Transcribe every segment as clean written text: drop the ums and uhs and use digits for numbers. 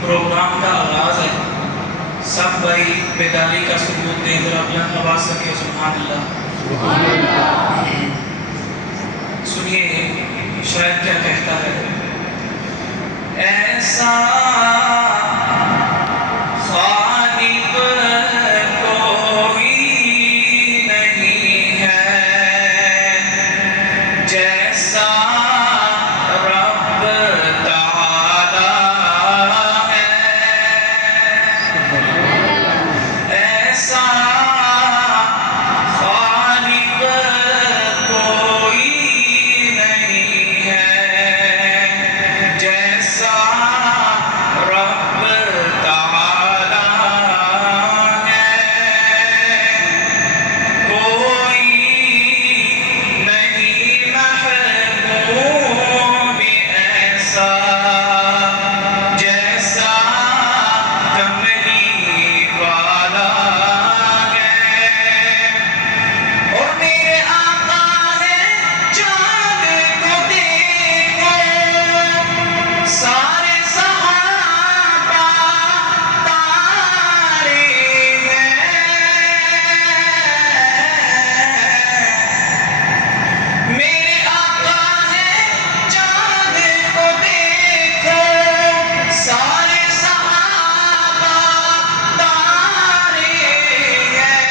Programme کا آغاز ہے. سب بھائی بیداری کا ثبوت دیں, ذرا بلند آواز سکے سبحان اللہ. سبحان اللہ. سنیے شاید کیا کہتا ہے. ایسا خالق کوئی نہیں ہے جیسا رب تعالی ہے. ایسا خالق کوئی نہیں ہے جیسا رب تعالی ہے. کوئی نہیں محبوب ایسا جیسا کملی والا ہے. اور میرے آقا ہے چاند کو دیکھو سارے صحابہ تارے ہیں. میرے آقا ہے چاند کو دیکھو سارے صحابہ تارے ہیں.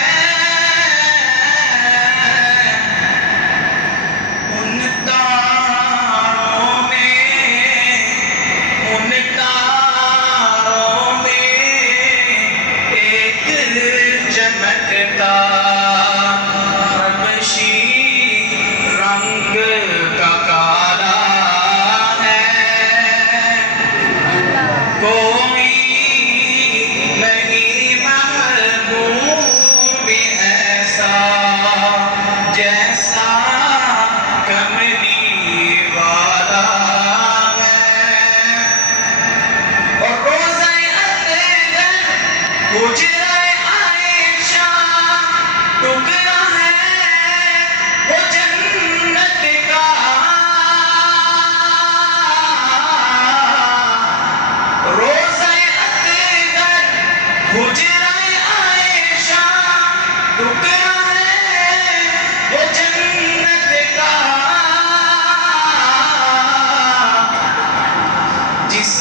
ان تاروں میں ایک چمکتا حبشی رنگ کا کالا ہے. کوئی نہیں محبوب ایسا جیسا کملی والا ہے. اور روزہ اطہر حجرہ عائشہ ٹکڑا ہے وہ جنت کا. روزہ اطہر حجرہ عائشہ ٹکڑا ہے وہ جنت کا. جس